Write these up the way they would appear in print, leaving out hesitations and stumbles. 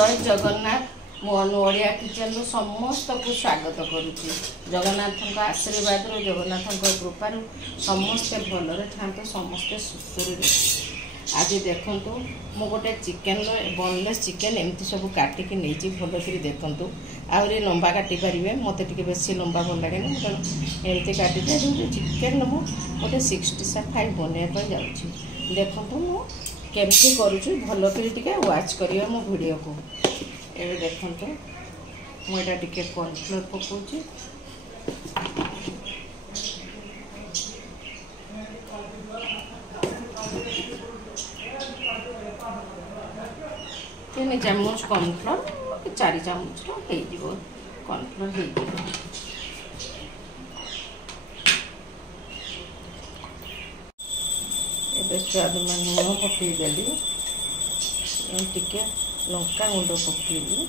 जय जगन्नाथ मो ओडिया किचन रू समस्त को स्वागत करुच्ची। जगन्नाथ आशीर्वाद जगन्नाथ कृपार समस्ते भलरे था समस्ते सुस्थ। आज देखूँ मु गोटे चिकेन बोनलेस चिकेन एमती सब काटिकी नहीं भल देखूँ आहरी लंबा काटी पारे मत बेस लंबा भल लगे एमती काटी चिकेन मुझे 65 बनवाई जाऊँगी। देखूँ मुझे करुँच भल कर वाच करिए मो वीडियो को। ये देखो मुझे टे कॉर्नफ्लोर पकाऊँ तीन चामच कॉर्नफ्लोर 4 चामच हो कॉर्नफ्लोर हो स्वाद में लुण पकईदेली टिके लंका गुंड पकईली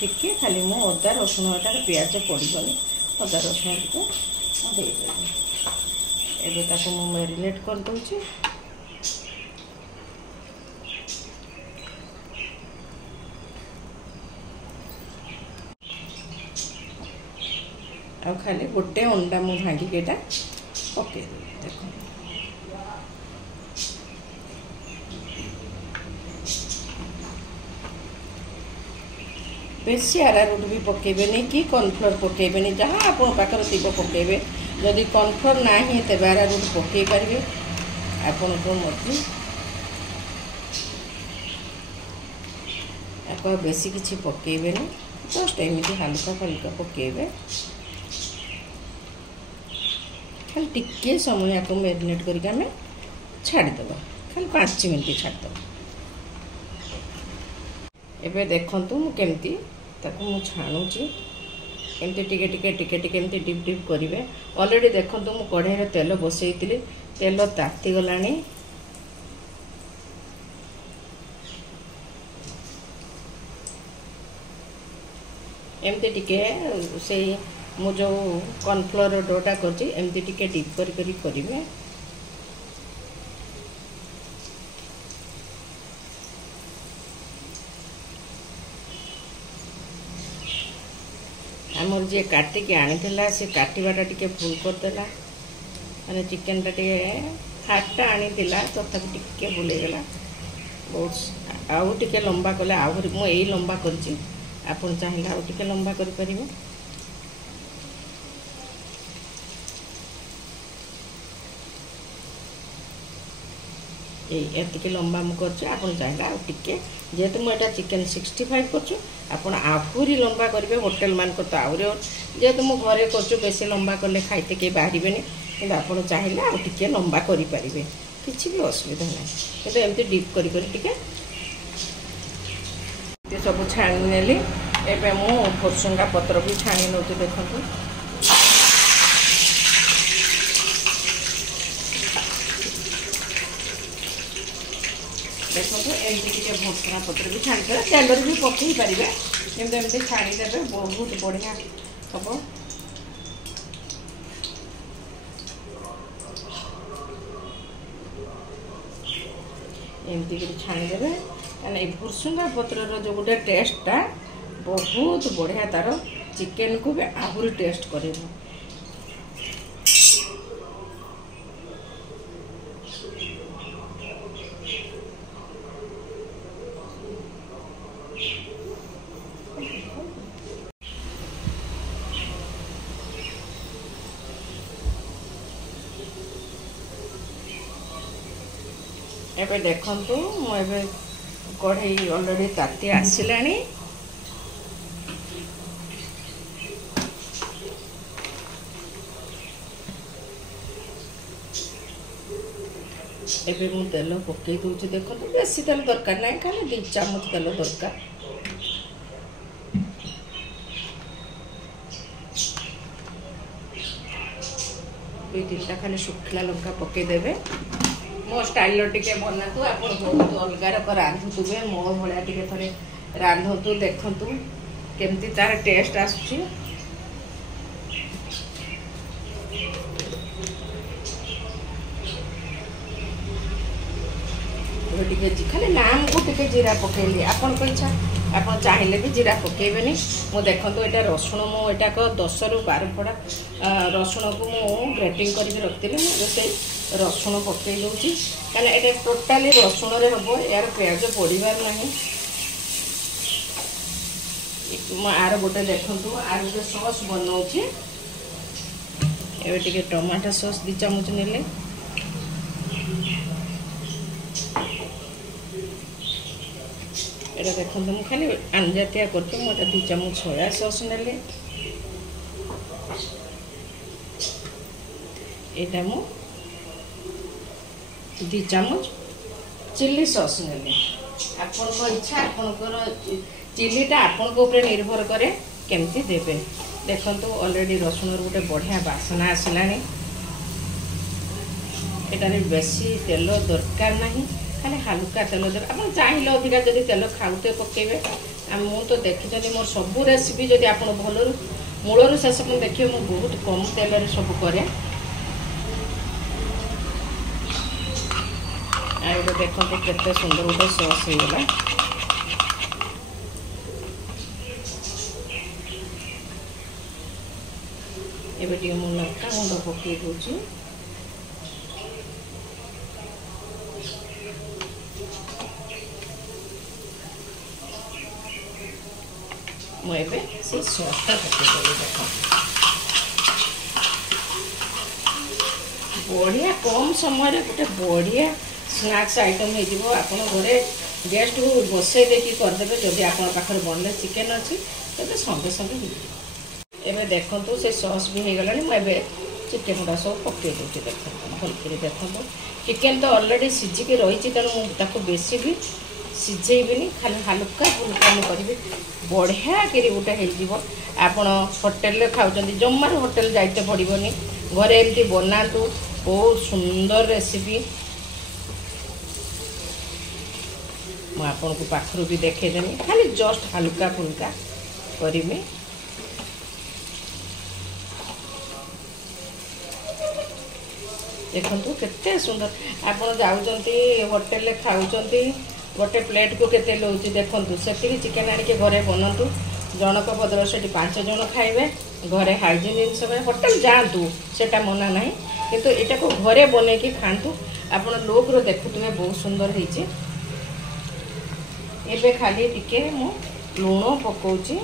टिके खाली मो अदा रसुण एटार पियाज पड़गनी अदा रसुण टिके देदेवी। एबे ताको मु मैरिनेट कर दूची। आ खाली गोटे अंडा मु भांगी केटा पकई देख बेसी आरारूट भी पकेबे कि कॉर्नफ्लोर पकेबे जहाँ आप थी पकेबे। जदि कॉर्नफ्लोर ना ही तेज आरारूट पकई पारे आपण को मर्जी। आप बेसी किसी पकेबे जस्ट एमती हल्का फल्का पकेबे खाली टिके समय आपको मैरिनेट करके आम छाड़देव खाली 5 मिनट छाड़देव। एबे देखंतु मु केमती ताकू मु छाणुची एमती टिके टिके टिके टिके एमती डिप डिप करिवे। ऑलरेडी देखंतु मु कढ़ाई रे तेल बसैतिली तेल ताती गलानी। एमती टिके से मु जो कॉर्नफ्लोर डोटा करची एमती टिके डिप करी करिवे। आमर जी काटिकी आनी से काटवाटा टे भूल करदेला मैंने चिकेन टा हाटा आनी तथापि टे बुलेगला बहुत आउ टे लंबा कले आहरी मु यही लंबा करची आपन चाहिए आउ टे लंबा करि परिबे। ये लंबा मुझे चाहिए आउ टे जेहेतु मुझे चिकेन 65 कर आहरी लंबा करेंगे होटेल मान तो आहरी जेहेतु मु घरे कर बेसी लंबा कले खाइते कहीं बाहर कि आप चाहिए आउ टे लंबा करें किसी भी असुविधा ना कि एमती डीप कर सब छाणी नेली। एबे मु भुसुंगा पत्र भी छाणी नौ देखो देखो एमती भुसुंगा पत्र भी छाड़ी तेल भी पकई पारे एमती छाड़ीदे बहुत बढ़िया हम। एमती छाड़ीदे कहना भुसुंगा पत्र जो गोटे टेस्टा बहुत बढ़िया तार चिकेन को भी आहरी टेस्ट करे। एबे देखंतु मुझे कढ़ई ऑलरेडी ताती आसिलानी। एबे मु तेल पकई दूची देखो बेसी तेल दरकार ना खाली 2 चामच तेल दरकार। दुई 3टा खाली शुखला लंका पकई देबे। मो स्टाइल टिके बनातु आप बहुत अलग रांधुवे मो भाया टे थे रांधतु देखु केमती तार टेस्ट आसुची। टे खाली नाम को टे जीरा पकेली आपण इच्छा आप चाहिए भी जीरा पकेबेनी मु देखो यहाँ रसुण मुझा 10 ରୁ 12 फड़ा रसुण को मु ग्रेटिंग करके रखी मुझे रसुण पकई दूसरी कहीं ये टोटाली रसुण हम यार प्याज पड़ार ना आर गोटे देखु आर गोटे सॉस बनाऊे एवं टमाटो सॉस 2 चामच नेले ये देखो मुझे खाली आंजातिया करते मुझे 2 चामच सोया सॉस नेले यहाँ मु 2 चामच चिली सॉस नेले आपण इच्छा आपणकर चिलीटा आपण निर्भर करे केमती देबे देखो ऑलरेडी रसुण गोटे बढ़िया बासना आसला एटारे बेसी तेल दरकार नहीं खाली हल्का तेल दरकार आप चाहिए अधिका जब तेल खाऊते पकेबे मु तो देखी मोर सबू रेसिपी जब आप भल मूलर शेष में देखिए मुझे बहुत कम तेल सब कै देखो केते सुंदर गोटे सॉस होगा एबे मु लंका गुंड पकई दूची मुझे से सॉसटा पकईदेवी देख बढ़िया कम समय गोटे बढ़िया स्नैक्स आइटम हो आप घरे गेस्ट को बसई देकी करदे जब आप पाखे बनले चिकेन अच्छी तेज संगे संगे एबे देखो से सॉस भी हो गला मुझे चिकेन गुड़ा सब पकई दूसरी देख भल देखो चिकेन तो ऑलरेडी सिझिकी रही तेणु मुझे बेसी भी सिझेबी खाली हल्का फुल्का करी बढ़िया कि गोटे आप होटेल खाऊँ जमार होटेल जाइते पड़ोनी घरे एमती बनातु बहुत सुंदर रेसिपी मुझे को पाखर भी देखदेमी खाली जस्ट हल्का फुल्का करी देखु केते सुंदर आप जाऊँच होटेल खाऊँ गोटे प्लेट को केते लौची देखु से चिकेन आनिके घरे बनातु जनक बदल से 5 जन खाइबे घरे हाइजीन जिन होटेल जातु सेटा मना ना किंतु एटा को घरे बने कि खातु आप लोग देखुए बहुत सुंदर होइछि एबे खाली टिके मु लूण पकाउछि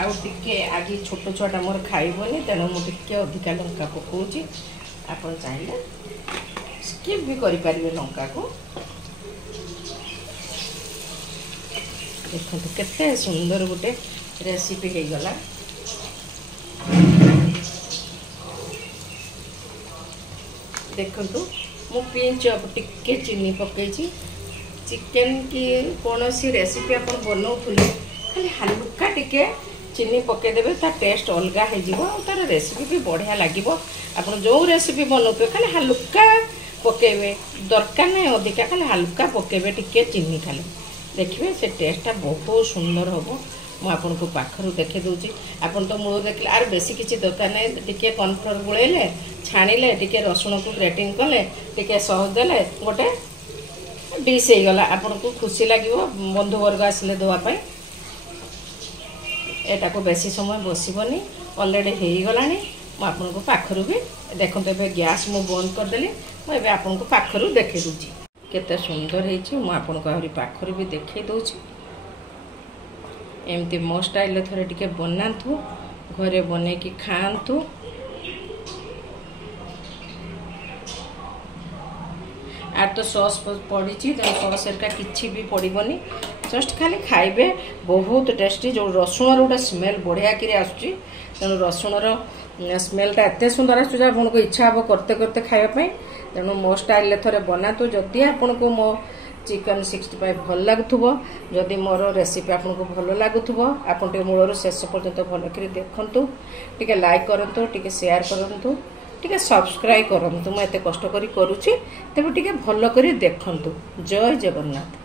आउ टिके आज छोट छुआटा मोर खाइबनी तेणु मुझे अधिका लंका पकाउछि आप चाहिए स्किप भी करें लंका को देखो केते सुंदर गोटे रेसिपी हो गला देखु मु पिंच टिके चीनी पकई चिकेन की कौन सी रेसिपी आप बनाऊले खाली हल्का टिके चीनी पकईदेवे ता टेस्ट अलग हो तार रेसिपी भी बढ़िया लगे आप जो रेसिपी बनाते खाली हल्का पकेबे दरकार नहीं अधिका खाली हल्का पकेबे टिके चीनी खाली देखिए से टेस्टा बहुत सुंदर हम मुझे पाखर देखे दूसरी आपन तो मूल देखिए आर बेसी किसी दरकार नहीं टिके कॉर्नफ्लोर गोलेले छाणिले टिके रसुण को ग्रेटिंग कले टिके सॉस देले गोटे डिश हो गला आपन को खुशी लगे बंधुवर्ग आसिले देवाई एटा को बेसी समय बसबनी ऑलरेडी हो गला मुझे को पाखर भी देखो गैस मु बंद करदेली मुझे आपन को पाखर देखे दूची केते सुंदर होती पाखर भी देखे दूची एमती मो स्टाइल थोड़े टिके बनातु घरे बने कि खातु आर तो सॉस पड़ी तेनाली सॉस एरिका किसी भी पड़ोनी जस्ट खाली खाइबे बहुत टेस्टी जो रसुण गोटे स्मेल बढ़िया कि आसुची तेणु रसुण स्मेलटा एत सुंदर आस आपको इच्छा हम करते करते खावाई तेणु मो स्टाइल थे बनातु जदि आपन को मो चिकन 65 भल लगुव जदि मोर रेसिपी आपको भल लगुव आप मूलर शेष पर्यंत भलक देखु टे लाइक करूँ टे शेयर करूँ टे सब्सक्राइब करूँ मुझे कष्ट करुँची तेज टे भल कर देखु जय जगन्नाथ।